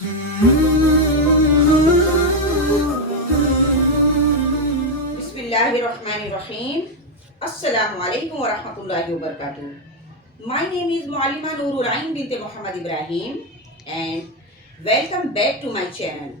Bismillahirrahmanirrahim. Assalamu alaikum wa rahmatullahi wa barakatuh. My name is Muallima Noorul Ain bint Muhammad Ibrahim and welcome back to my channel.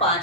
5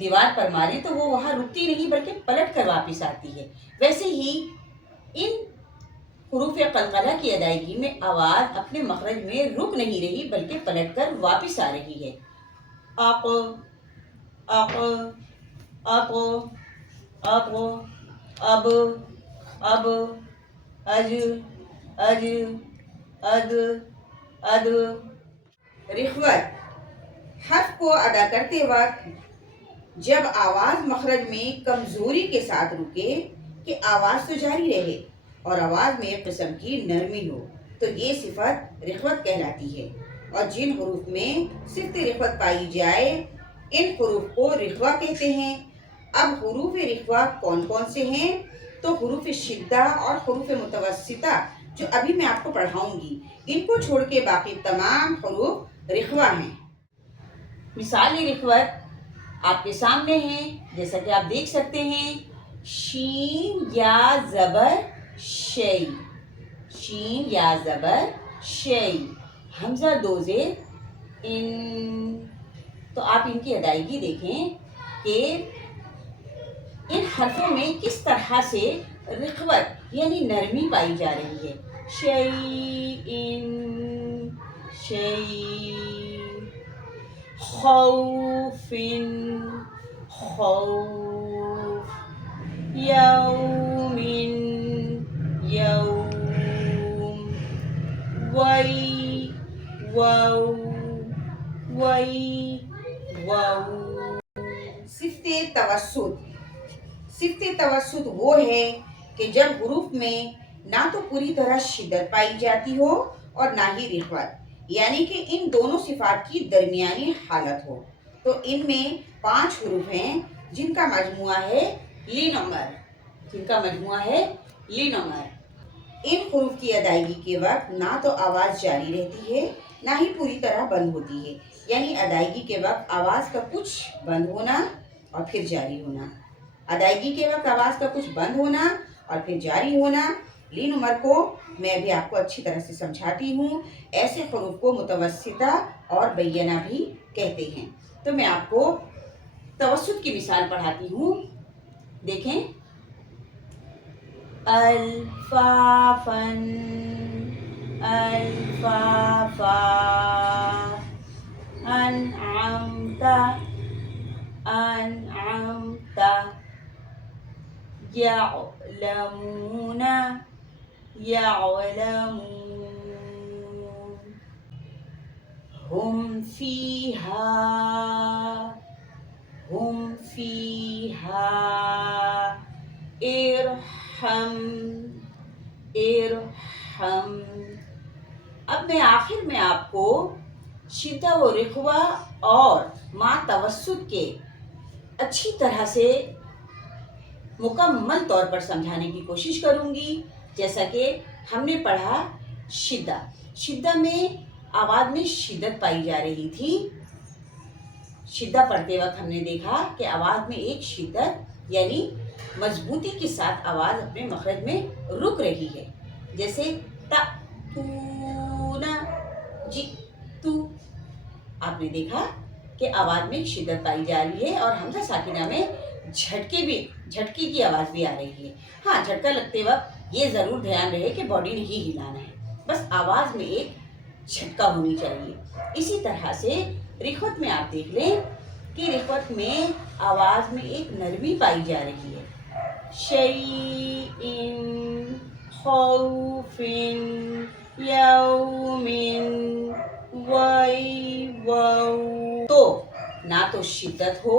دیوار پر مارے تو وہ وہاں رکتی نہیں بلکہ پلٹ کر واپس آتی ہے. ویسے ہی ان حروف قلقلہ کی ادائیگی میں آواز اپنے مخرج میں رک نہیں رہی بلکہ پلٹ کر واپس آ رہی ہے. اق اق اق اق اب اب اج اج اد اد. رخوت حرف کو ادا کرتے وقت جب آواز مخرج میں کمزوری کے ساتھ رکے کہ آواز تو جاری رہے اور آواز میں ایک قسم کی نرمی ہو تو یہ صفت رخوت کہلاتی ہے. اور جن حروف میں صفت رخوت پائی جائے ان حروف کو رخوہ کہتے ہیں. اب حروف رخوہ کون کون سے ہیں؟ تو حروف شدہ اور حروف متوسطہ جو ابھی میں آپ کو پڑھاؤں گی ان کو چھوڑ کے باقی تمام حروف رخوہ ہیں. مثال رخوت آپ کے سامنے ہیں جیسا کہ آپ دیکھ سکتے ہیں. شین یا زبر شی، شین یا زبر شی، حمزہ دو زیر ان. تو آپ ان کی ادائیگی دیکھیں کہ ان حرفوں میں کس طرح سے رخوت یعنی نرمی پائی جا رہی ہے. شیئن شی، خوف خوف، یوم یوم، وی وو وی وو. صفت توسط، صفت توسط وہ ہے کہ جب حروف میں نہ تو پوری طرح شدت پائی جاتی ہو اور نہ ہی رخوت، یعنی کہ ان دونوں صفات کی درمیانی حالت ہو. تو ان میں 5 حروف ہیں جن کا مجموعہ ہے لینومر، جن کا مجموعہ ہے لینومر. ان حروف کی ادائیگی کے وقت نہ تو آواز جاری رہتی ہے نہ ہی پوری طرح بند ہوتی ہے، یعنی ادائیگی کے وقت آواز کا کچھ بند ہونا اور پھر جاری ہونا، ادائیگی کے وقت آواز کا کچھ بند ہونا اور پھر جاری ہونا. لینومر کو میں ابھی آپ کو اچھی طرح سے سمجھاتی ہوں. ایسے حروف کو متوسطہ اور بینہ بھی کہتے ہیں. تو میں آپ کو توسط کی مثال پڑھاتی ہوں. دیکھیں، الفافن الفافا، انعمت انعمت، یعلمون یعلمون، هم فیہا هم فیہا، ارحم ارحم. اب میں آخر میں آپ کو شدہ و رخوہ اور مع توسط کے اچھی طرح سے مکمل طور پر سمجھانے کی کوشش کروں گی. جیسا کہ ہم نے پڑھا شدہ، شدہ میں آواز میں شدت پائی جا رہی تھی. شدہ پڑھتے وقت ہم نے دیکھا کہ آواز میں ایک شدت یعنی مضبوطی کے ساتھ آواز اپنے مخرج میں رک رہی ہے. جیسے تون جئتو، آپ نے دیکھا کہ آواز میں شدت پائی جا رہی ہے اور حمزہ ساکنہ میں جھٹکے کی آواز بھی آ رہی ہے. ہاں، جھٹکا لگتے وقت یہ ضرور دھیان رہے کہ باڈی نہیں ہلانا ہے، بس آواز میں ایک جھٹکا ہونی چاہیے. اسی طرح سے رخوت میں آپ دیکھ لیں کہ رخوت میں آواز میں ایک نرمی پائی جا رہی ہے. شیئن، خوف، یوم، وی وو. تو نہ تو شدت ہو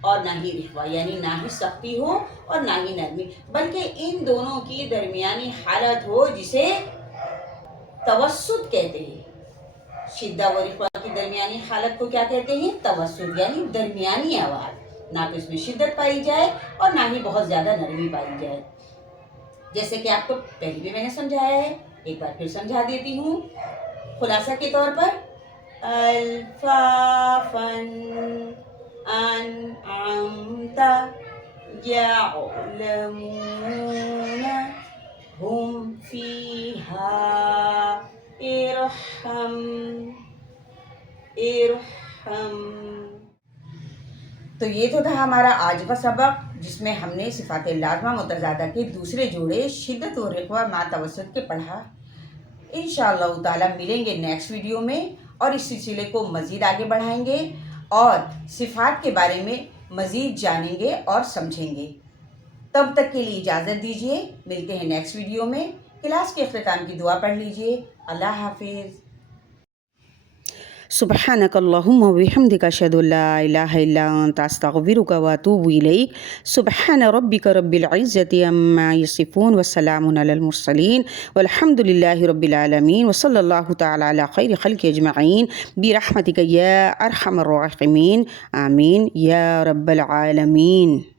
اور نہ ہی رخوہ، یعنی نہ ہی سختی ہو اور نہ ہی نرمی، بلکہ ان دونوں کی درمیانی حالت ہو جسے توسط کہتے ہیں. شدہ و رخوہ کی درمیانی حالت کو کیا کہتے ہیں؟ توسط، یعنی درمیانی آواز، نہ تو اس میں شدت پائی جائے اور نہ ہی بہت زیادہ نرمی پائی جائے. جیسے کہ آپ کو پہلے بھی میں نے سمجھایا ہے، ایک بار پھر سمجھا دیتی ہوں. خلاصہ کے طور پر، الفافن انعمت، یعلمون، هم فیہا، ارحم ارحم. تو یہ تو تھا ہمارا آج کا سبق، جس میں ہم نے صفات لازمہ متضادہ کے دوسرے جوڑے شدت و رقوہ مع توسط کے پڑھا۔ انشاءاللہ تعالی ملیں گے نیکسٹ ویڈیو میں اور اس سلسلے کو مزید آگے بڑھائیں گے اور صفات کے بارے میں مزید جانیں گے اور سمجھیں گے۔ تب تک کے لیے اجازت دیجیے، ملتے ہیں نیکسٹ ویڈیو میں۔ کلاس کے اختتام کی دعا پڑھ لیجیے۔ اللہ حافظ۔ سبحانک اللہم و بحمدک اشہد ان لا الہ الا انت استغفرک و اتوب الیک۔ سبحان ربک رب العزت عما یصفون وسلام علی المرسلین والحمد للہ رب العالمین وصلی اللہ تعالی علی خیر خلق اجمعین برحمتک یا ارحم الراحمین، آمین یا رب العالمین۔